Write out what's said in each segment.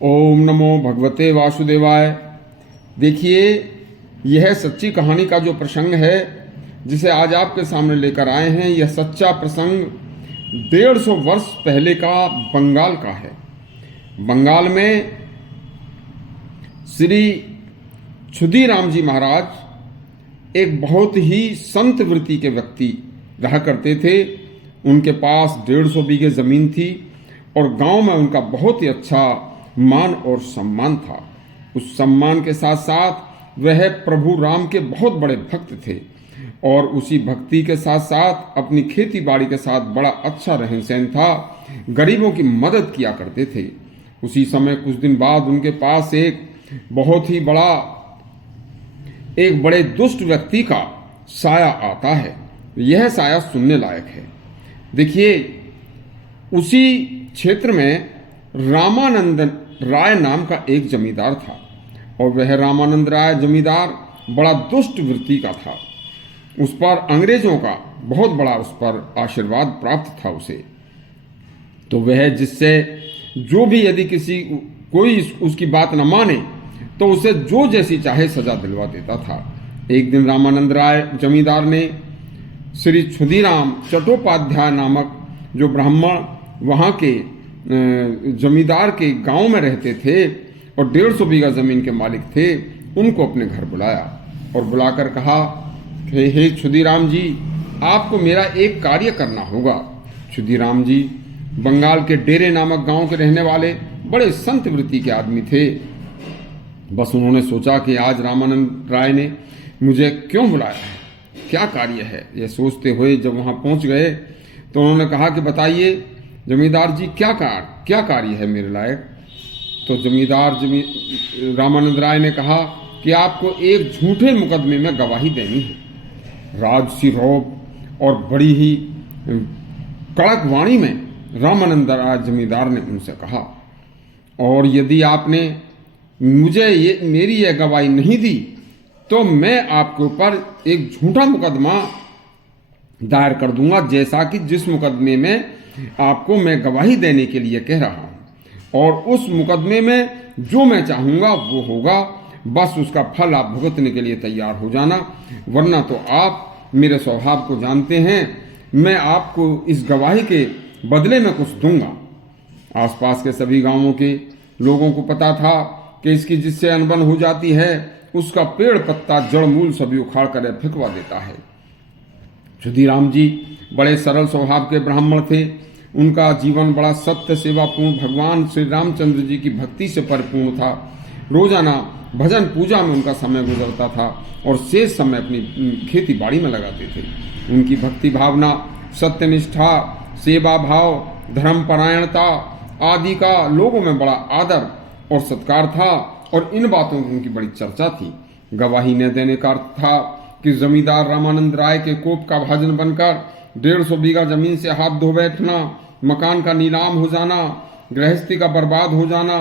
ओम नमो भगवते वासुदेवाय। देखिए, यह सच्ची कहानी का जो प्रसंग है जिसे आज आपके सामने लेकर आए हैं, यह सच्चा प्रसंग 150 वर्ष पहले का बंगाल का है। बंगाल में श्री क्षुदीराम जी महाराज एक बहुत ही संत वृत्ति के व्यक्ति रहा करते थे। उनके पास 150 बीघे जमीन थी और गांव में उनका बहुत ही अच्छा मान और सम्मान था। उस सम्मान के साथ साथ वह प्रभु राम के बहुत बड़े भक्त थे और उसी भक्ति के साथ साथ अपनी खेती बाड़ी के साथ बड़ा अच्छा रहन सहन था। गरीबों की मदद किया करते थे। उसी समय कुछ दिन बाद उनके पास एक बहुत ही बड़े दुष्ट व्यक्ति का साया आता है। यह साया सुनने लायक है। देखिए, उसी क्षेत्र में रामानंद राय नाम का एक जमींदार था और वह रामानंद राय जमींदार बड़ा दुष्ट वृत्ति का था। उस पर अंग्रेजों का बहुत बड़ा उस पर आशीर्वाद प्राप्त था उसे। तो वह जिससे जो भी यदि कोई उसकी बात न माने तो उसे जो जैसी चाहे सजा दिलवा देता था। एक दिन रामानंद राय जमींदार ने श्री क्षुदीराम चट्टोपाध्याय नामक जो ब्राह्मण वहाँ के जमींदार के गांव में रहते थे और 150 बीघा जमीन के मालिक थे, उनको अपने घर बुलाया और बुलाकर कहा, हे क्षुदीराम जी, आपको मेरा एक कार्य करना होगा। क्षुदीराम जी बंगाल के डेरे नामक गांव के रहने वाले बड़े संत वृत्ति के आदमी थे। बस उन्होंने सोचा कि आज रामानंद राय ने मुझे क्यों बुलाया है, क्या कार्य है। यह सोचते हुए जब वहां पहुंच गए तो उन्होंने कहा कि बताइए जमींदार जी, क्या कार्य है मेरे लायक। तो रामानंद राय ने कहा कि आपको एक झूठे मुकदमे में गवाही देनी है। राजसी रौब और बड़ी ही कड़क वाणी में रामानंद राय जमींदार ने उनसे कहा, और यदि आपने मुझे मेरी यह गवाही नहीं दी तो मैं आपके ऊपर एक झूठा मुकदमा दायर कर दूंगा, जैसा कि जिस मुकदमे में आपको मैं गवाही देने के लिए कह रहा हूं। और उस मुकदमे में जो मैं चाहूंगा वो होगा। बस उसका फल आप भुगतने के लिए तैयार हो जाना, वरना तो आप मेरे स्वभाव को जानते हैं, मैं आपको इस गवाही के बदले में कुछ दूंगा। आसपास के सभी गांवों के लोगों को पता था कि इसकी जिससे अनबन हो जाती है उसका पेड़ पत्ता जड़ मूल सभी उखाड़ कर फेंकवा देता है। क्षुदीराम जी बड़े सरल स्वभाव के ब्राह्मण थे। उनका जीवन बड़ा सत्य सेवापूर्ण, भगवान श्री रामचंद्र जी की भक्ति से परिपूर्ण था। रोजाना भजन पूजा में उनका समय गुजरता था और शेष समय अपनी खेती बाड़ी में लगाते थे। उनकी भक्ति भावना, सत्यनिष्ठा, सेवा भाव, धर्मपरायणता आदि का लोगों में बड़ा आदर और सत्कार था और इन बातों की उनकी बड़ी चर्चा थी। गवाही न देने का अर्थ था कि जमींदार रामानंद राय के कोप का भाजन बनकर 150 बीघा जमीन से हाथ धो बैठना, मकान का नीलाम हो जाना, गृहस्थी का बर्बाद हो जाना,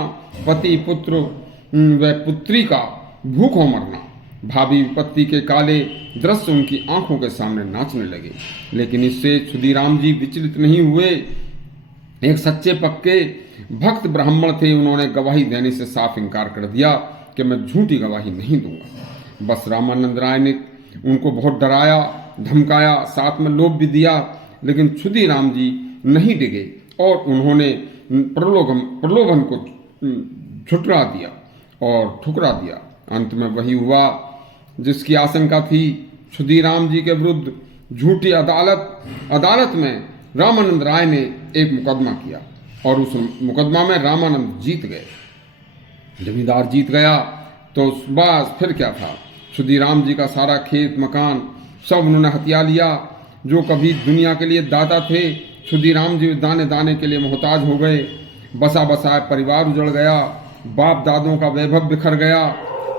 पति पुत्र व पुत्री का भूखों मरना। भावी विपत्ति के काले दृश्य उनकी आंखों के सामने नाचने लगे। लेकिन इससे क्षुदीराम जी विचलित नहीं हुए। एक सच्चे पक्के भक्त ब्राह्मण थे। उन्होंने गवाही देने से साफ इनकार कर दिया कि मैं झूठी गवाही नहीं दूंगा। बस रामानंद राय ने उनको बहुत डराया, धमकाया, साथ में लोभ भी दिया, लेकिन क्षुदीराम जी नहीं डिगे और उन्होंने प्रलोभन को ठुकरा दिया। अंत में वही हुआ जिसकी आशंका थी। क्षुदीराम जी के विरुद्ध झूठी अदालत में रामानंद राय ने एक मुकदमा किया और उस मुकदमा में रामानंद जीत गए। जमींदार जीत गया तो बस फिर क्या था, क्षुदीराम जी का सारा खेत मकान सब उन्होंने हथिया लिया। जो कभी दुनिया के लिए दाता थे, क्षुदीराम जी दाने दाने के लिए मोहताज हो गए। बसा बसाया परिवार उजड़ गया, बाप दादों का वैभव बिखर गया।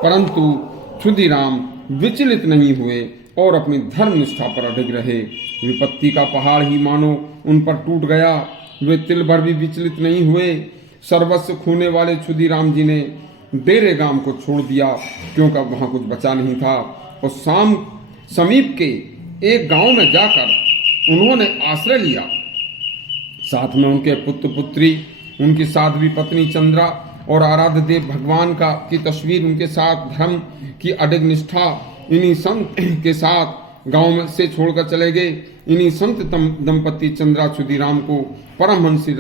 परंतु क्षुदीराम विचलित नहीं हुए और अपनी धर्म निष्ठा पर अडिग रहे। विपत्ति का पहाड़ ही मानो उन पर टूट गया। वे तिल भर भी विचलित नहीं हुए। सर्वस्व खोने वाले क्षुदीराम जी ने डेरे गांव को छोड़ दिया, क्योंकि वहां कुछ बचा नहीं था, और समीप के एक गांव में जाकर उन्होंने आश्रय लिया। साथ में उनके पुत्र पुत्री, उनकी साध्वी पत्नी चंद्रा और आराध्य देव भगवान का की तस्वीर, उनके साथ धर्म की अडिग निष्ठा इन्हीं संत के साथ गांव में से छोड़कर चले गए। इन्हीं संत दंपति चंद्रा क्षुदिराम को परमहंस श्री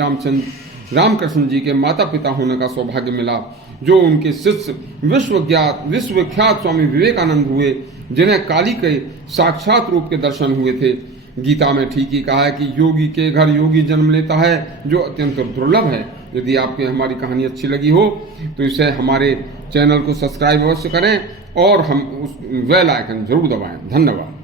रामकृष्ण जी के माता पिता होने का सौभाग्य मिला, जो उनके शिष्य विश्वविख्यात स्वामी विवेकानंद हुए, जिन्हें काली के साक्षात रूप के दर्शन हुए थे। गीता में ठीक ही कहा है कि योगी के घर योगी जन्म लेता है, जो अत्यंत दुर्लभ है। यदि आपको हमारी कहानी अच्छी लगी हो तो इसे हमारे चैनल को सब्सक्राइब अवश्य करें और हम उस बेल आइकन जरूर दबाएं। धन्यवाद।